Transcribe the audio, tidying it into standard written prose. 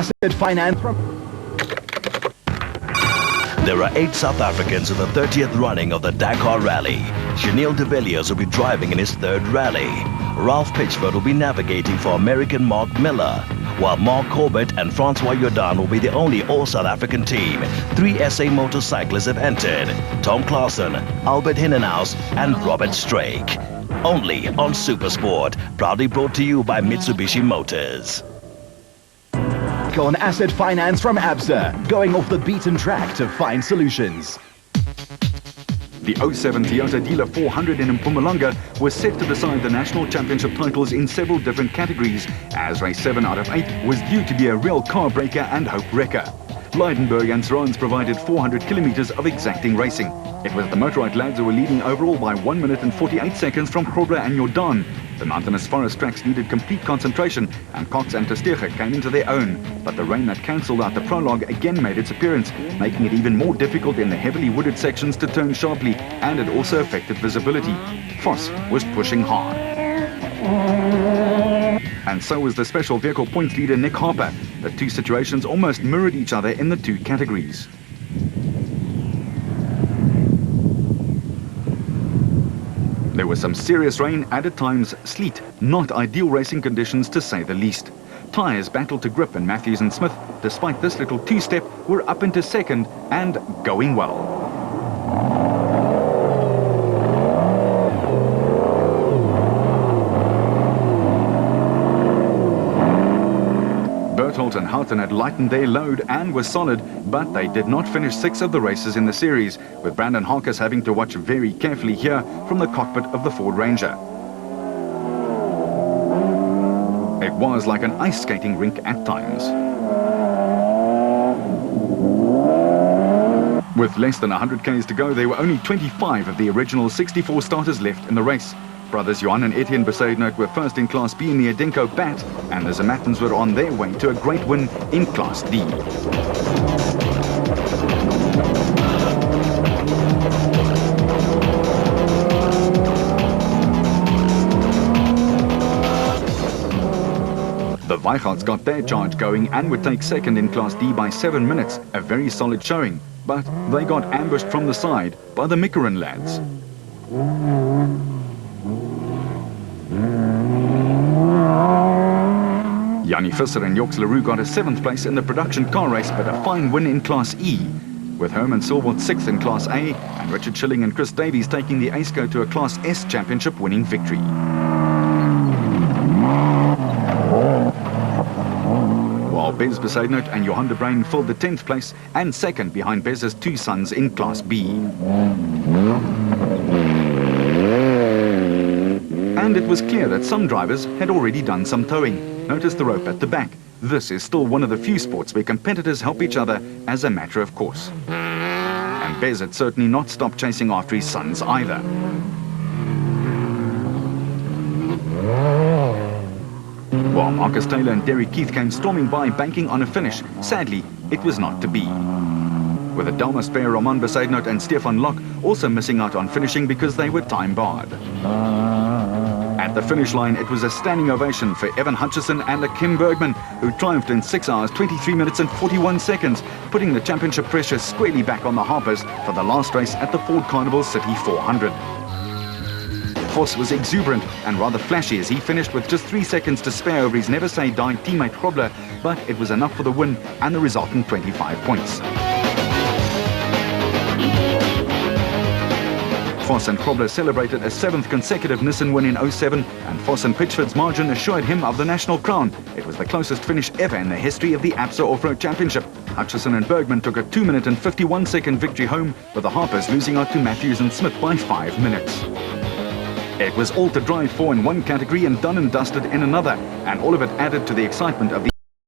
Asset Finance. There are 8 South Africans in the 30th running of the Dakar Rally. Chenille de Villiers will be driving in his 3rd rally. Ralph Pitchford will be navigating for American Mark Miller, while Mark Corbett and Francois Jordan will be the only all-South African team. 3 SA motorcyclists have entered: Tom Klaassen, Albert Hinnenhaus and Robert Strake. Only on Supersport, proudly brought to you by Mitsubishi Motors. On Asset Finance from Absa, going off the beaten track to find solutions. The 07 Toyota Dealer 400 in Mpumalanga was set to decide the national championship titles in several different categories, as race 7 out of 8 was due to be a real car breaker and hope wrecker. Leidenberg and Serrans provided 400 kilometers of exacting racing. It was the Motorrad lads who were leading overall by 1 minute and 48 seconds from Grobler and Jordan. The mountainous forest tracks needed complete concentration, and Cox and Testege came into their own. But the rain that cancelled out the prologue again made its appearance, making it even more difficult in the heavily wooded sections to turn sharply, and it also affected visibility. Voss was pushing hard. And so was the special vehicle points leader Nick Harper. The two situations almost mirrored each other in the 2 categories. There was some serious rain and at times sleet, not ideal racing conditions to say the least. Tyres battled to grip, and Matthews and Smith, despite this little 2-step, were up into 2nd and going well. Berthold and Houghton had lightened their load and were solid, but they did not finish 6 of the races in the series, with Brandon Harkes having to watch very carefully here from the cockpit of the Ford Ranger. It was like an ice skating rink at times. With less than 100 k's to go, there were only 25 of the original 64 starters left in the race. Brothers Johan and Etienne Besaidnout were first in Class B in the Adenko Bat, and the Zamattans were on their way to a great win in Class D. The Weichhards got their charge going and would take 2nd in Class D by 7 minutes, a very solid showing, but they got ambushed from the side by the Mickerin lads. Jannie Visser and Joks Leroux got a 7th place in the production car race, but a fine win in Class E, with Herman Silvert 6th in Class A and Richard Schilling and Chris Davies taking the ASCO to a Class S championship winning victory. While Bez Besaidnout and Johan de Bruin filled the 10th place and 2nd behind Bez's 2 sons in Class B. And it was clear that some drivers had already done some towing. Notice the rope at the back. This is still one of the few sports where competitors help each other as a matter of course. And Bez had certainly not stopped chasing after his sons either. While Marcus Taylor and Derek Keith came storming by, banking on a finish, sadly, it was not to be. With a Delmas pair, Roman Besaidnout and Stefan Locke also missing out on finishing because they were time barred. At the finish line, it was a standing ovation for Evan Hutchison and Kim Bergman, who triumphed in 6 hours, 23 minutes and 41 seconds, putting the championship pressure squarely back on the Harpers for the last race at the Ford Carnival City 400. Voss was exuberant and rather flashy as he finished with just 3 seconds to spare over his never-say-die teammate Grobler, but it was enough for the win and the resultant 25 points. Voss and Grobler celebrated a 7th consecutive Nissan win in 07, and Voss and Pitchford's margin assured him of the national crown. It was the closest finish ever in the history of the Absa Off-Road Championship. Hutchison and Bergman took a 2 minute and 51 second victory home, with the Harpers losing out to Matthews and Smith by 5 minutes. It was all to drive for in one category and done and dusted in another, and all of it added to the excitement of the